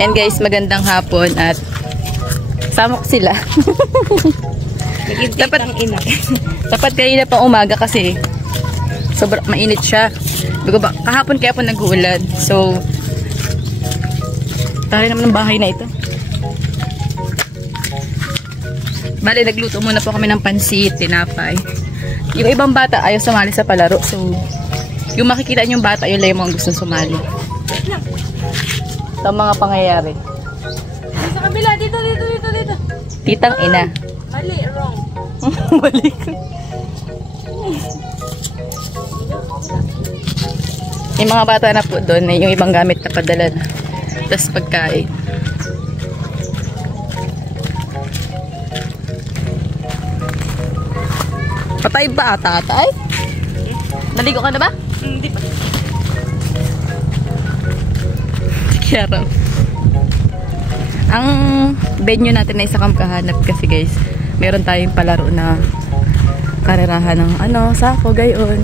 And guys, magandang hapon at sama ko sila. Dapat kanina pang umaga kasi sobrang mainit siya. Kahapon kaya po nag-uulan. So, tayo naman ng bahay na ito. Bale, nagluto muna po kami ng pansit, tinapay. Yung ibang bata ayaw sumali sa palaro. So, yung makikita nyo yung bata, yung lemong gusto sumali. Ito ang mga pangyayari. Sa kabila, dito. Titang ina. Mali, wrong. Mali. Yung mga bata na po doon, yung ibang gamit na padala na. Tapos pagkain. Patay ba ata, tatay? Naligo ka na ba? Hindi pa. Kaya raw. Ang venue natin na isa kang kahanap kasi guys, meron tayong palaro na karerahan ng sako, gayon.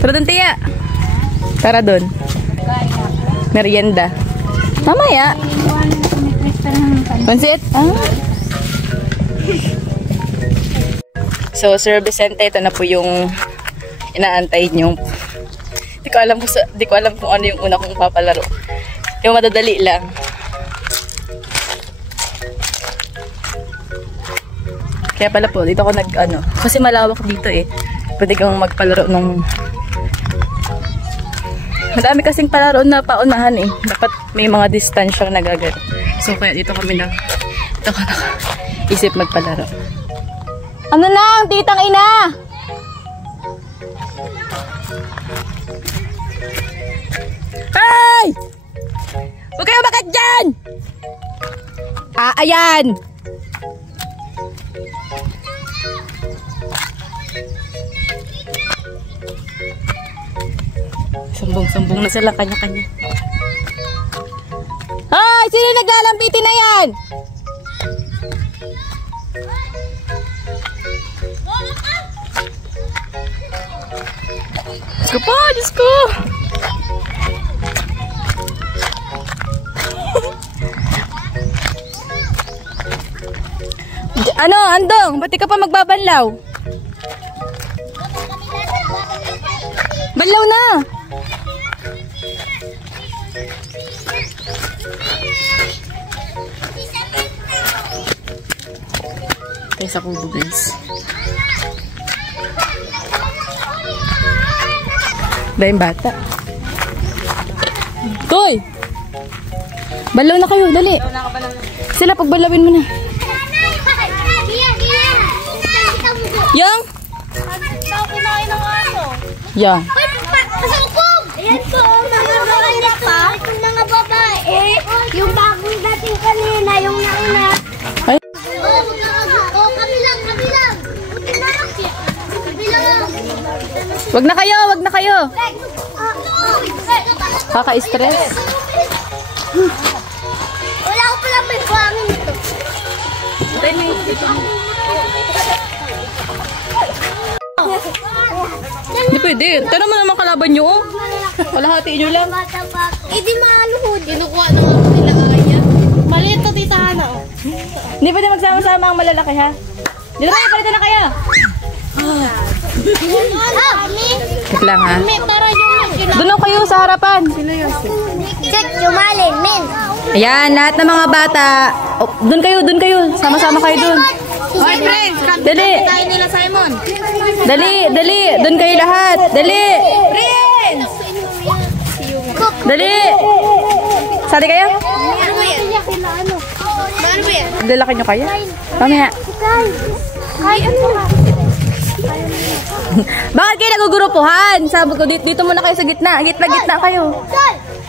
Tara doon, tiya. Tara doon. Merienda. Mamaya. Pansit? So, Sir Vicente, ito na po yung inaantay nyo. Di ko alam kung ano yung una kong papalaro. Yung madadali lang. Kaya pala po, dito ako kasi malawak dito eh. Pwede kang magpalaro nung... Madami kasing palaro na paunahan eh. Dapat may mga distansyang nagagano. So, kaya dito kami dito ko isip magpalaro. Ano lang, titang ina! Hey! Huwag kayo bakit dyan! Ayan! Sumbong-sumbong na sila kanya-kanya. Ay! Sino naglalambitin na yan? Diyos ko po! Diyos ko! Andong? Ba't di ka pa magbabanlaw? Banlaw na! Tayo sa kubo, guys. Dahil bata. Toy! Balaw na kayo, dali. Sila, pagbalawin mo na. Yang? Yang. Ayan po, mga babae. Yung bagong dating kanina, yung nauna. Ay. Wag na kayo. Kaka-stress. Wala ko pala may buhangin ito. Hindi pwede. Tara mo naman kalaban nyo. Kalahati nyo lang. Eh di maluhod. Kinukuha na nga nila kaya. Maliit to, tita Ana. Hindi pwede magsama-sama ang malalaki ha. Dito kayo, palitan na kayo. Wait lang ha. Doon lang kayo sa harapan. Check, jumalin, min. Ayan, lahat ng mga bata. Oh, doon kayo. Sama-sama kayo doon. Hoy, friends! Dali. Tayo nila, Simon. Dali. Doon kayo lahat. Dali. Friends! Dali. Sali kayo? Ano ba yan? Ano ba yan? Lalaki nyo kayo? Mamaya. Ay, ano? Bakit kayo nagugurupuhan? Sabi ko, dito muna kayo sa gitna. Gitna kayo.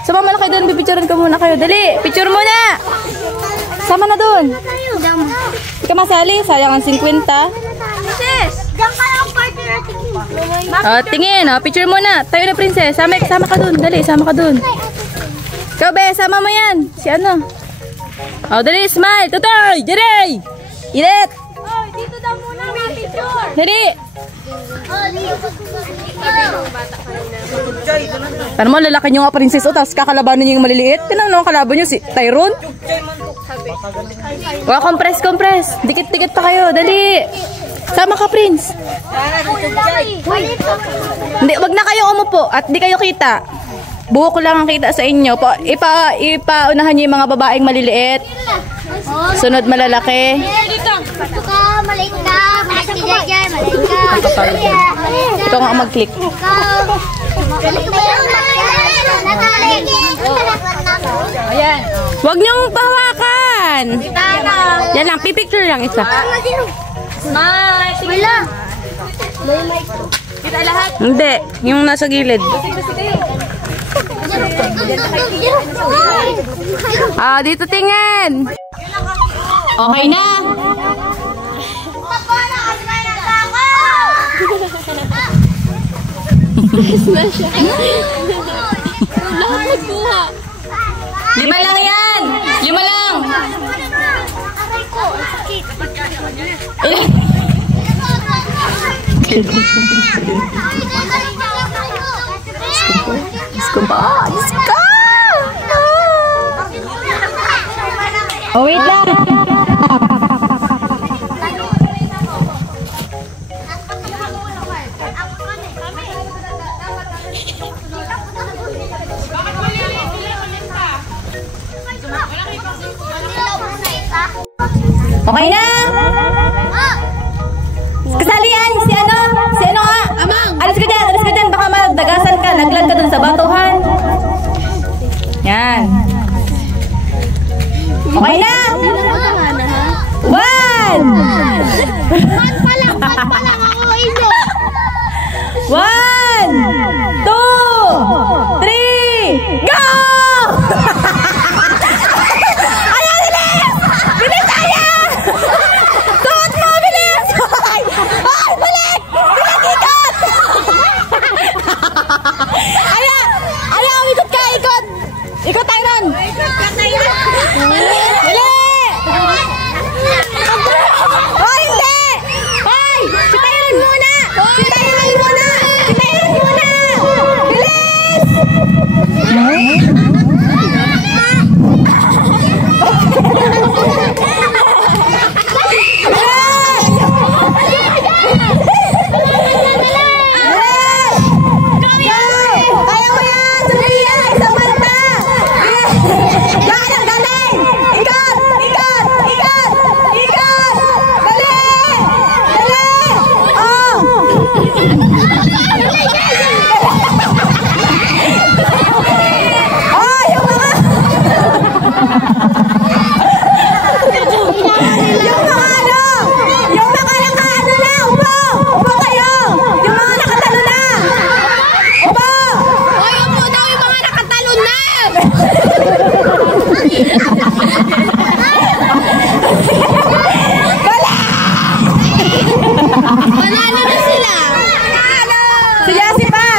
Sumama na kayo doon. Pipicturean ko muna kayo. Dali. Picture muna. Sama na doon. Hindi ka masali. Sayang ang 50. Sis! Diyan ka lang party natin. Tingin. Picture muna. Tayo na, princess. Sama ka doon. Dali. Sama ka doon. Ikaw, be. Sama mo yan. Si ano. Dali. Smile. Tutoy. Dali. Ilit. Dito daw muna, may picture. Dali. Dito. Pero mo, lalaki nyo nga princess o, tapos kakalabanan nyo yung maliliit. Pinang naman kalaban nyo si Tyrone. Wala, compress. Dikit-dikit pa kayo, dali. Sama ka, Prince. Hindi, wag na kayong umupo at di kayo kita. Buho ko lang ang kita sa inyo. Ipaunahan nyo yung mga babaeng maliliit. Sunod malalaki. Ikaw nga ang mag-click. Ayan. Huwag niyong pahawakan. Yan lang, pipicture lang isa. Smile. Wala. Kita lahat. Hindi, yung nasa gilid. Dito tingin. Okay na. Lima lang yan. 5 lang. Oh, wait lang. Okay na? Kasali yan! Si ano nga? Amang! Alis ka dyan! Baka madagasan ka. Laglag ka dun sa batuhan. Yan. Okay na? 1! Pat pa lang ako inyo. 1, 2, 3, go! Ikot Tyron! Dali! Oh, hindi! Hoy! Si Tyron muna! Bilis! Panalo na sila. Sila si pa!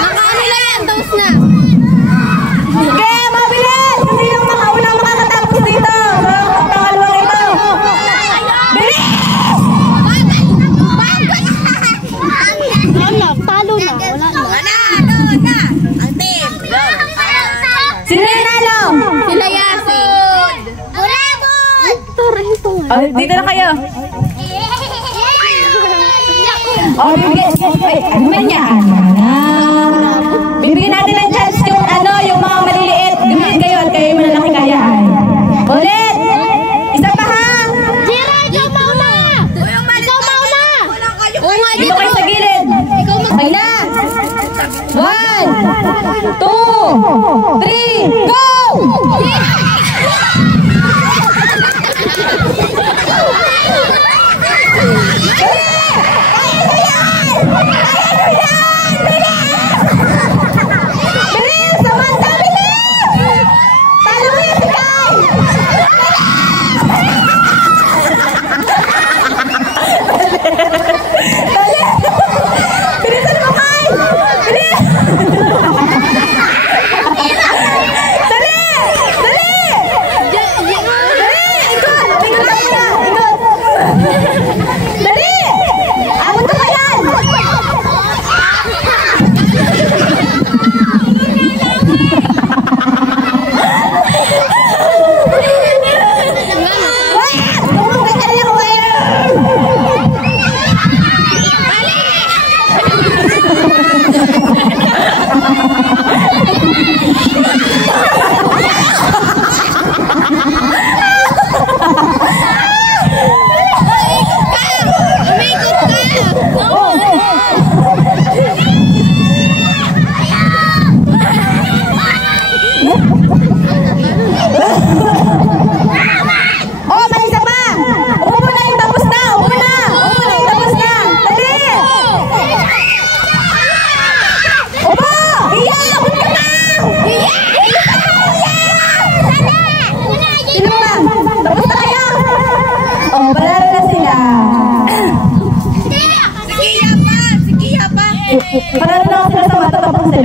Nakaano na yan, tapos na. Okay, mabilis! Kasi yung mga unang makakatapos dito. Pangalawang ito. Bilis! Wala, talo na. Wala na. Ang team. Sino yung nalo? Sila Yasin. Ulabot! Oh, dito na kayo. Oh, bibigyan natin ng chance yung yung mga maliliit. Gumit kayo at kayo yung malalaki kayaan. Ulit! Isa pa ha! Jira, ikaw mauna! Ikaw mauna! Oo nga, Dito kayo sa gilid. Okay na! 1, 2, 3, go! Bilis!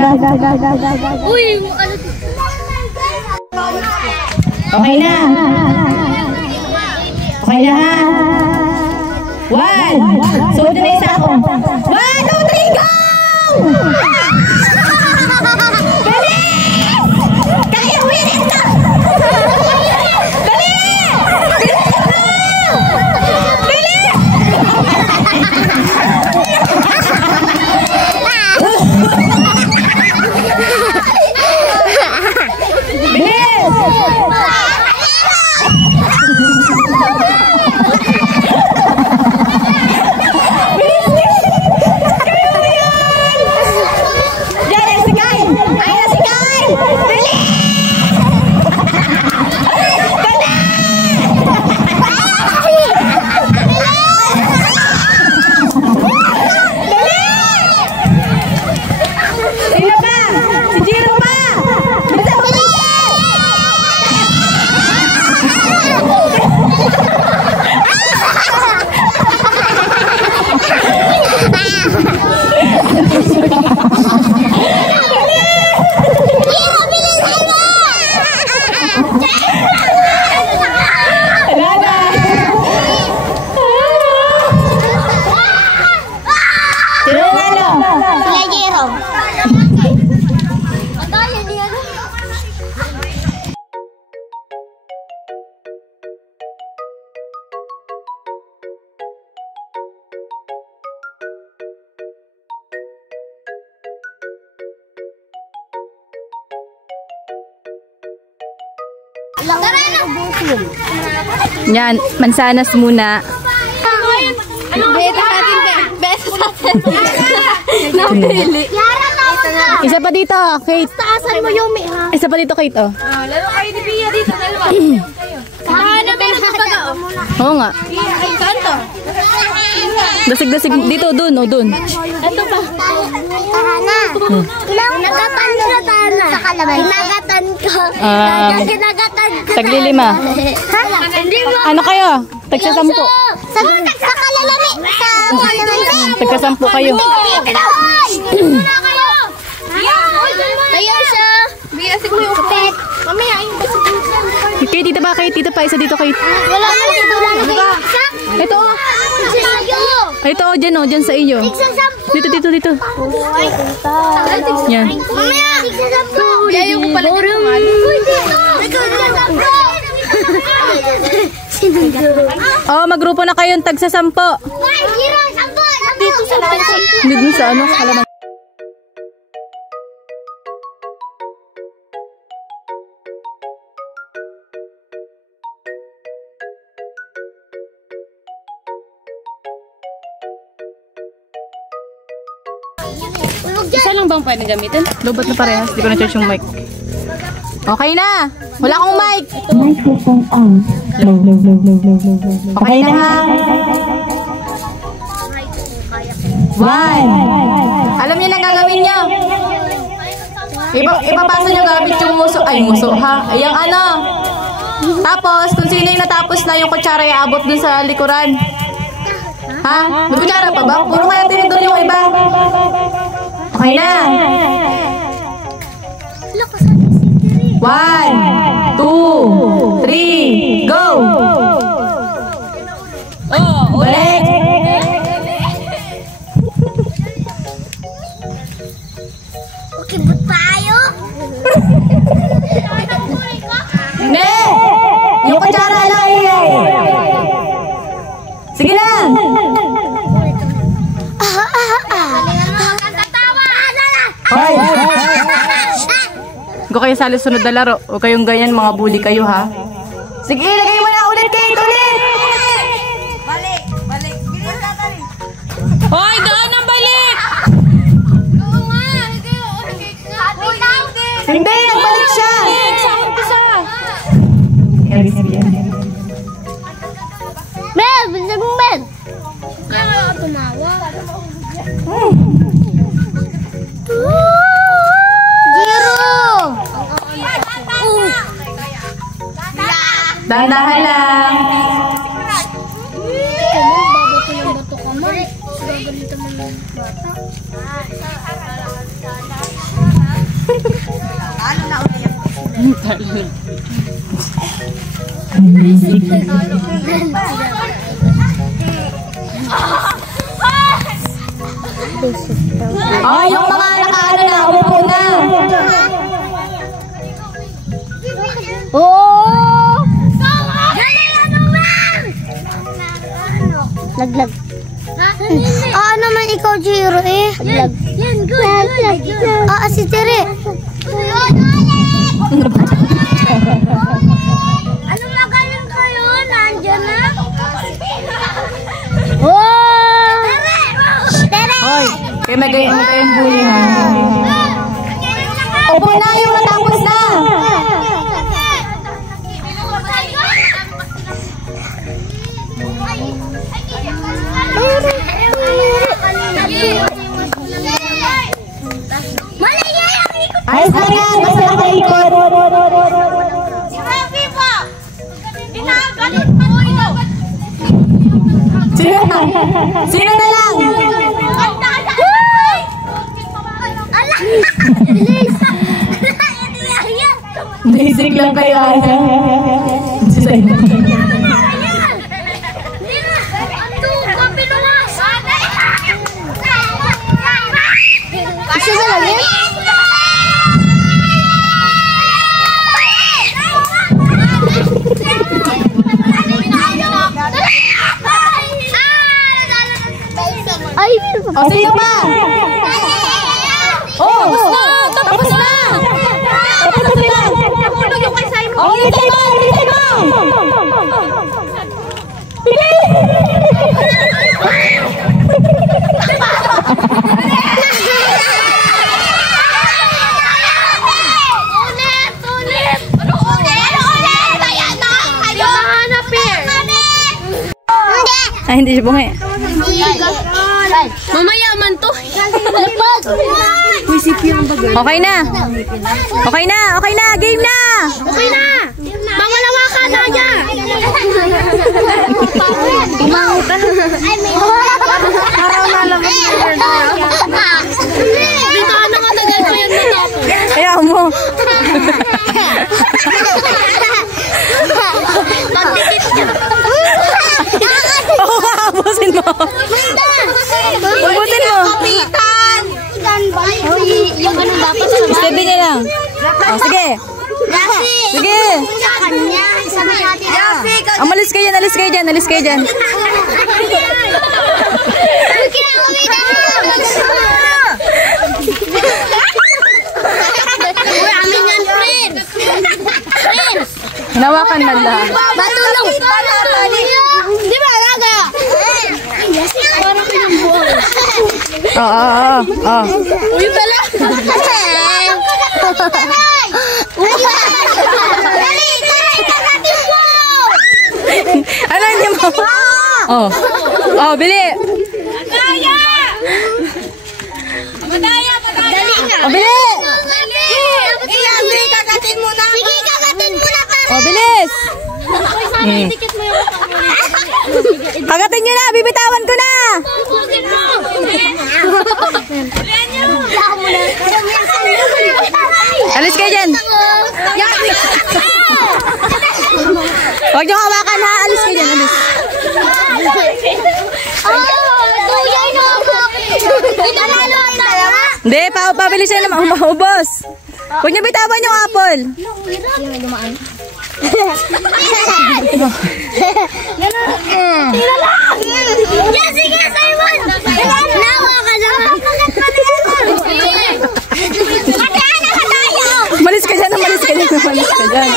Uy, ano? Okay na. Okay na ha. 1. Sunod na isa ako. 1, 2, 3, go! Dali! Kaya ulit na! Dali! Yan, mansanas muna. Beta natin, beta natin. Napili. Isa pa dito, Kate. Taasan mo, Yumi, ha? Isa pa dito, Kate, oh. Laro kayo ni Pia dito, dalawa. Ano ba yung baga? Oo nga. Kanto. Dasig-dasig. Dito, dun, oh, dun. Ito ba? Tahana. Nagatan ka, Tahana. Sa kalabay. Nagatan ko. Nagatan ko. Taglilima. Ha? Hindi mo. Ano kayo? Tagsasampu. Sa kalalami. Sa kalalami. Tagsasampu kayo. Tayo siya. Biasig mo yung kapit. Mamaya, yung basig mo. Kate, dito ba, Kate? Dito pa, isa dito, Kate. Wala na dito. Ito, oh. Tayo. Ito, oh, dyan, oh, dyan sa iyo. Dito, dito, dito. Yan. Mamaya. Yayo ko pala dito. Oh, magrupo na kayong tagsasampo. Dito sa laman. Dito sa ano? Halaman. Isa lang bang pwede gamitin? Lobot na parehas. Di ko na-charge yung mic. Okay na. Wala akong mic. Microphone on. Low, low, low, low, low, low, low. Okay na ha. 1. Alam niyo na gagawin niyo. Ipapasa niyo gamit yung muso. Ay, muso ha. Ay, yung ano. Tapos, kung sino yung natapos na yung kutsara, iabot dun sa likuran. Ha? May kutsara pa ba? Puro kaya tinidor yung iba. Okay na. 1, 2, 3, go! Oh, balik! Okay, but tayo? Hindi! Yung kutsara lang eh! Sige lang! Hoy! Kung kayo sa sunod na laro, o kayong ganyan, mga bully kayo ha. Sige, lagay mo na ulit, Kate! Ulit! Balik! Balik! Hoy, doon ang balik! Oo nga! Hindi! Nagbalik siya! Sa umpisa! Mel! Bilang mo, Mel! Kaya ako tumawa. Dahan-dahan lang. Babato yung bato ka man. Gagalitan mo ng bata. Oh, yung mga nakaano na, umupo na. Oh! Laglag. Naman ikaw, Jiro eh. Laglag. Yan, good. Si Tere. Anong magaling kayo? Nandiyan na? Oh! Tere! Hoy, kayo magayin mo kayong bully ha. Opo na yung natapos na. Ayos na yan, basta nakaikot. Sino na lang? Basic lang kayo. O, sino pa? Oh, tapos na! Tapos na! Nahulog yung kay Simon. Oh, ulitin mo! Ulitin mo! Ulit! Ano ulit? Ayan na! Kayo! Mahanap eh! Ay, hindi siya bungi. Mamaya man to. Okay na. Okay na. Okay na. Game na. Okay na! Mangalawa ka na niya! Kumaw ka. Araw na lang. Hindi ka na matagal pa yan natapos. Kaya mo. Pagdikit niya. Oo, abusin mo. Abusin mo. Kapitan! Yung ano dapat sa Steady niya lang. Oh, sige. Sige. Sa kanya. Isa na natin. Alis kayo dyan. Alis kayo dyan. Alis kayo dyan. Hinawakan man lang. Matulong. Di ba, alaga? Parang pinambuhay. Oo. Uy, pala. Ano hindi mo? Oh, bili. Madaya. Dali nga. Oh, bili. Dali. Kagatin mo na. Sige, kagatin mo na. Oh, bilis. Dikit mo yung Kagatin nyo na. Bibitawan ko na. Alis kayo dyan. Huwag nyo hawakan ha. Alis kayo dyan. Alis. Tuyay na ako. Inalalo ang dalawa. Hindi, pabilis yan naman. Maubos. Huwag nyo bitawan yung apple. Yes, sige, Simon! Nawa ka lang! Umalis ka dyan, umalis ka dyan, umalis ka dyan.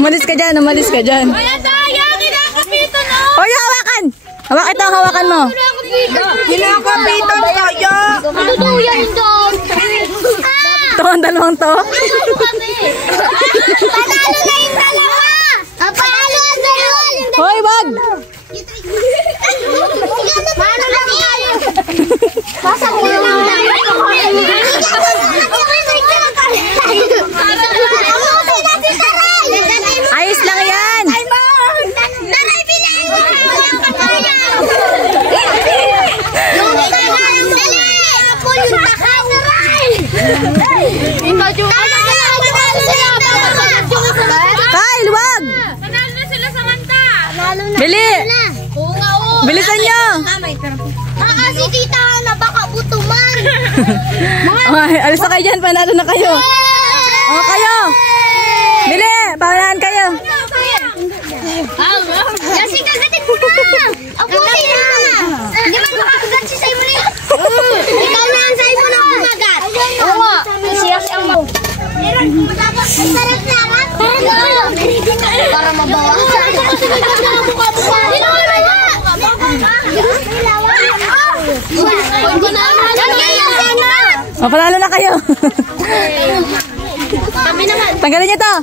Umalis ka dyan, umalis ka dyan. Madaya, kinakapitan na! Oy, hawakan! Hawakan ito, hawakan mo. Kinakapitan tayo! Matutuyan doon! Ito ang dalawang to. Panalo na yung dalawa! Panalo ang dalawa! Hoy, wag! Paano lang tayo? Pasakulong na. Ayos lang yan. Nanay, bilhin mo! Yung takaw! Ikaw yung Bili! Oo nga, oo. Bilisan nyo! Si Tita Hana, baka butuman. Okay, alis na kayo dyan. Panalo na kayo. O, kayo! Bili! Paunahan kayo. Kasi kagatin mo na. Ako sa'yo na. Hindi man makakagat si Simon eh. Ikaw na ang Simon ang kumagat. Oo nga. Siyas ang mau. Sarap na nga. Para mabawasan. O, panalo na kayo. Tanggalin nyo to.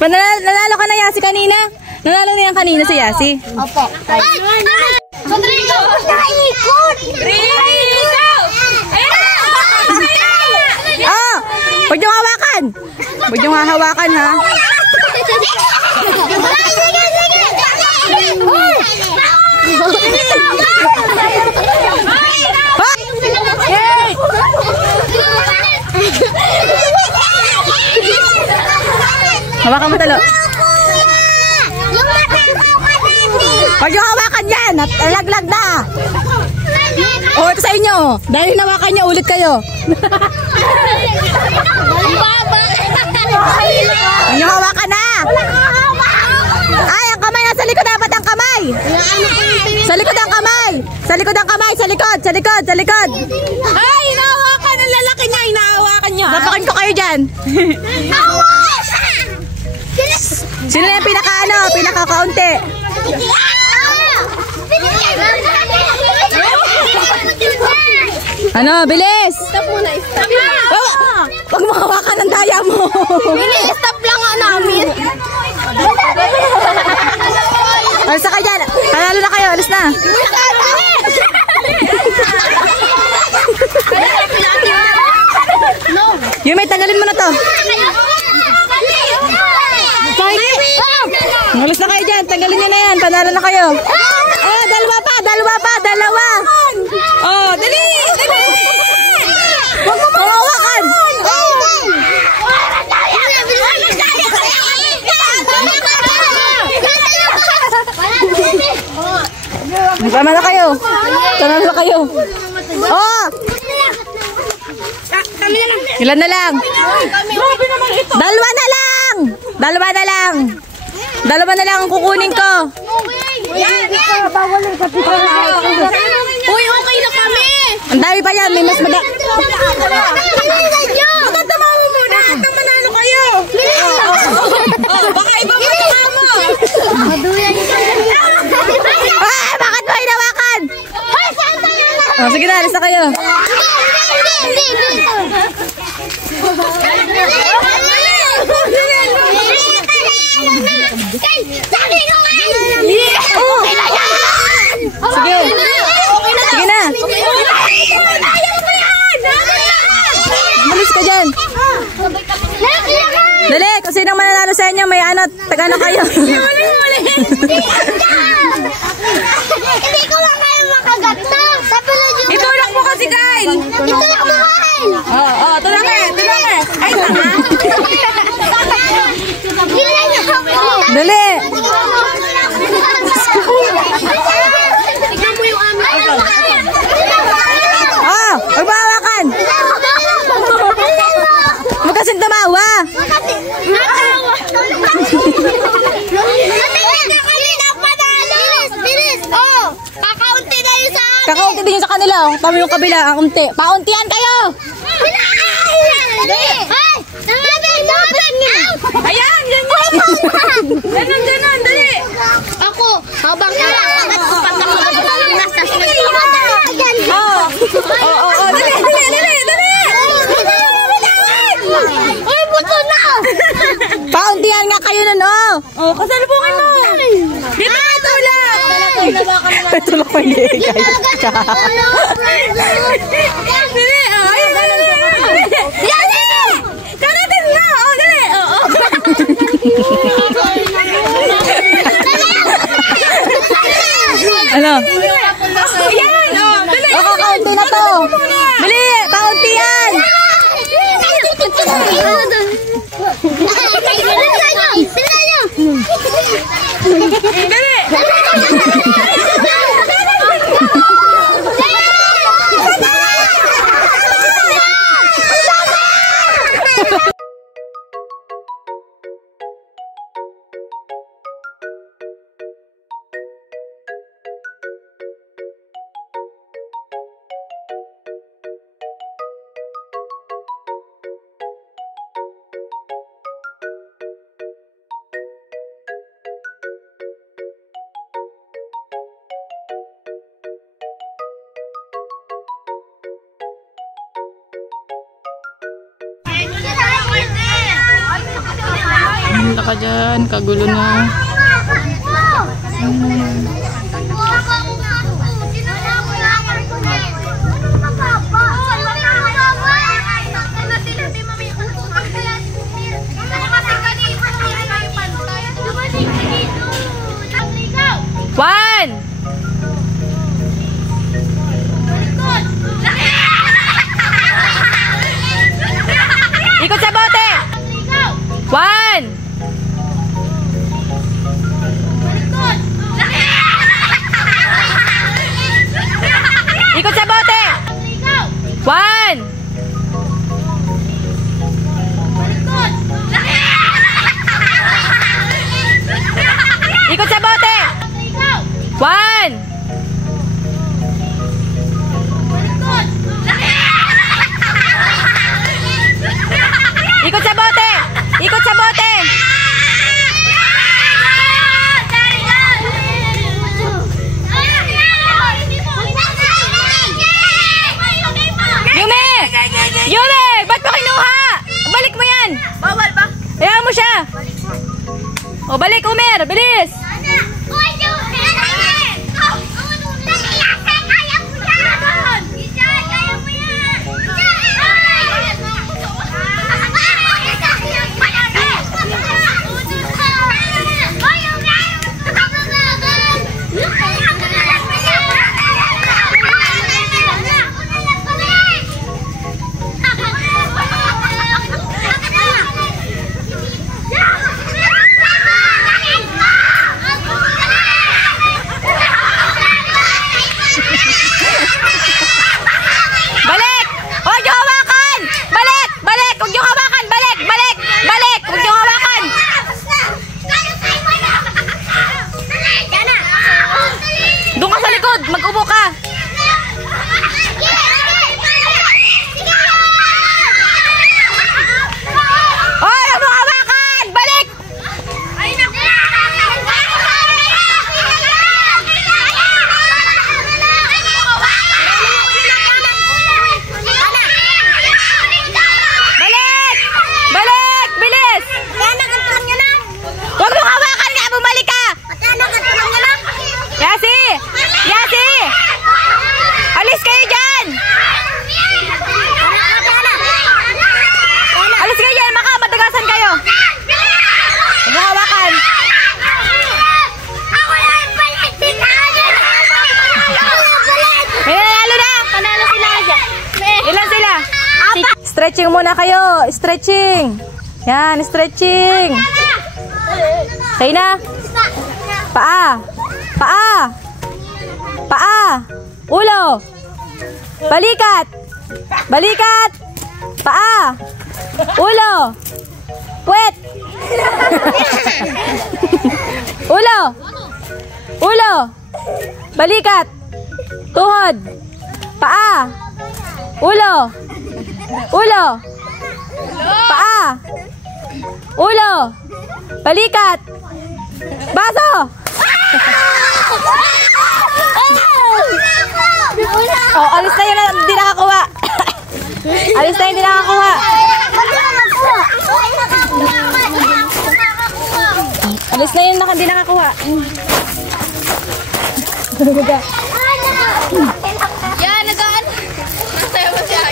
Nanalo ka na Yasi kanina. Nanalo na yan kanina si Yasi. Opo. Rodrigo! Nakaikot! Rodrigo! Oh! Huwag nyo hawakan! Huwag nyo hawakan ha. Hawakan mo talo. Huwag nyo hawakan yan! Laglag na! O, ito sa inyo. Dahil hinawakan nyo, ulit kayo. Huwag nyo hawakan na! Ay, ang kamay nasa likod. Dapat ang kamay! Sa likod ang kamay! Sa likod ang kamay! Sa likod! Sa likod! Sa likod! Ay, inahawakan ang lalaki niya. Inahawakan niya. Dapakin ko kayo dyan. Sino na yung pinaka-kaunti? Ano, bilis! Stop muna, stop. Oh, huwag mo hawakan ang daya mo. Stop lang nga namin. Alis na kayo dyan. Panalo na kayo. Alis na. Yumi, tanggalin mo na to. Alis na kayo dyan. Tanggalin nyo na yan. Panalo na kayo. Oh, dalawa pa. Dalawa pa. Dalawa. Oh, dali. Dali. Huwag mo hawakan. Sama na kayo. Sama na kayo. Oh! Ilan na lang? Dalawa na lang. Dalawa na lang. Dalawa na lang ang kukunin ko. Uy, okay na kami. Ang dami pa yan. May mas madami. Matama mo muna. At manalo kayo. Baka iba mo ito mo. Ah, bakit mo hinawakan? Oh, sige na, alis na kayo. Sige. Sige na. Malis ka dyan. Dali, kung sinong mananalo sa inyo, may ano, taga-ano kayo. Hindi ko lang kayo makagat na. Itulak mo kasi, Kyle. Itulak mo, Kyle. Oo, tulak eh. Tulak eh. Ay, tama. Bilan niyo ako. Dali. Tignan mo yung amin. Oh, huwag mahawakan. Huwag kasing tumawa. Kakaunti din yun sa kanila. Tama yung kabila, ang unti. Pauntihan kayo! Ayan, ganyan. Ganon, ganon, dali. Ako, habang nakakat ko pagkakagat nasa Oo, dali, dali, dali, dali. Ay, buto na! Pauntihan nga kayo nun, oh! Oh, kasalubungin mo. Dito na tulak. Ito lang pa yung guys. Dali, ay, dali. Dali. Karatin na, oh, dali. Oo. Ano? Ayan, oh, dali. O, kakaunti na to. Bili, pauntihan! Maganda ka dyan. Kagulo na. One! Ikot sa bote! One! Ikot sa bote! One! Ikot sa bote! One! Ikot sa bote! Ikot sa bote! Yume! Yume! Ba't mo kinuha? Balik mo yan! Bawal ba? Hayaan mo siya! O balik, Umer! Bilis! Mag-upo ka! Oy! Huwag mo hawakan! Balik! Balik! Balik! Bilis! Huwag mo hawakan nga! Bumalik ka! Yasi! Yasi! Alis kayo dyan! Alis kayo dyan! Madagasan kayo! Huwag mo hawakan! May nanalo na! Panalo sila dyan. Ilan sila? Stretching muna kayo! Stretching! Yan! Stretching! Okay na? Paa! Paa! Paa! Ulo! Balikat! Balikat! Paa! Ulo! Puwet! Ulo! Ulo! Balikat! Tuhod! Paa! Ulo! Ulo! Paa! Ulo! Balikat! Baso! Oh, alis na yun na hindi nakakuha. Alis na yun hindi nakakuha. Alis na yun na hindi nakakuha. Yan, nagaan. Masaya mo siya.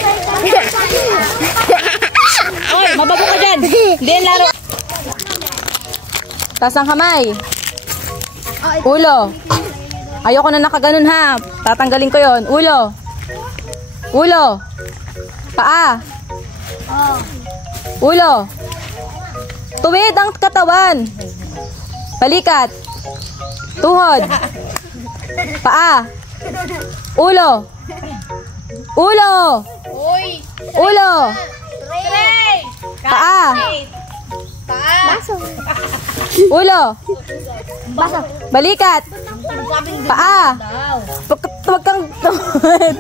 Oy, mabago ka dyan. Hindi yan laro. Taas ang kamay. Ulo. Ayoko na nakaganon ha. Tatanggalin ko yon. Ulo. Ulo. Paa. Ulo. Tuwid ang katawan. Balikat. Tuhod. Paa. Ulo. Ulo. Ulo. Paa. Ulo. Balikat. Paa. Huwag kang tuhod.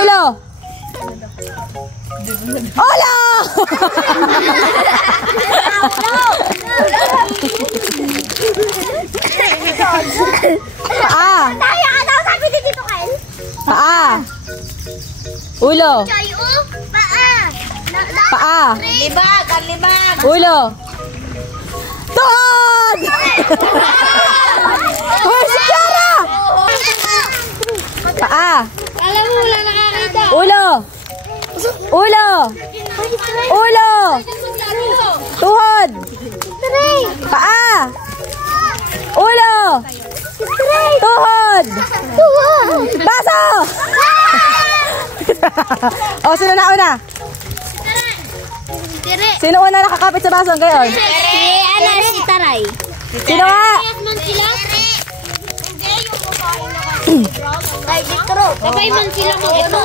Ulo. Ulo. Paa. Paa. Ulo. Paa. Paa. Libag, ang libag. Ulo. Tuhod! Hoy, si Kiara! Paa. Alam mo, wala nakakita. Ulo. Ulo. Ulo. Tuhod. Paa. Ulo. Tuhod. Baso. O, sino na una? Tire. Sino una nakakapit sa baso ngayon? Si Taray. Sino nga? Sabay man sila mag-ito.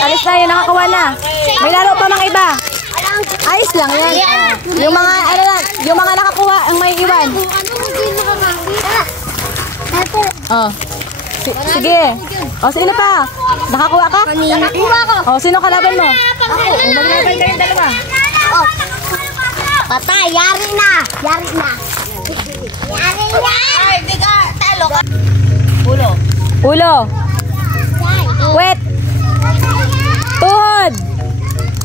Alis na yun, nakakuha na. May laro pa mga iba. Ayos lang yan. Yung mga, ano lang, yung mga nakakuha ang may iwan. Oh. Sige. O, sino pa? Nakakuha ka? Nakuha ko. O, sino kalaban mo? Maglaban kayong dalawa. Patay, yari na. Yari na. Yari na. Ay, biga, talo ka. Ulo. Wet. Tuhod.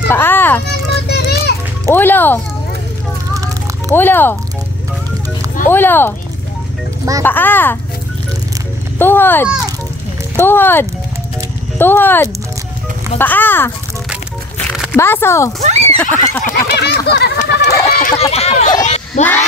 Paa. Ulo. Ulo. Ulo. Paa. Tuhod. Tuhod. Tuhod. Paa. Baso. Bye.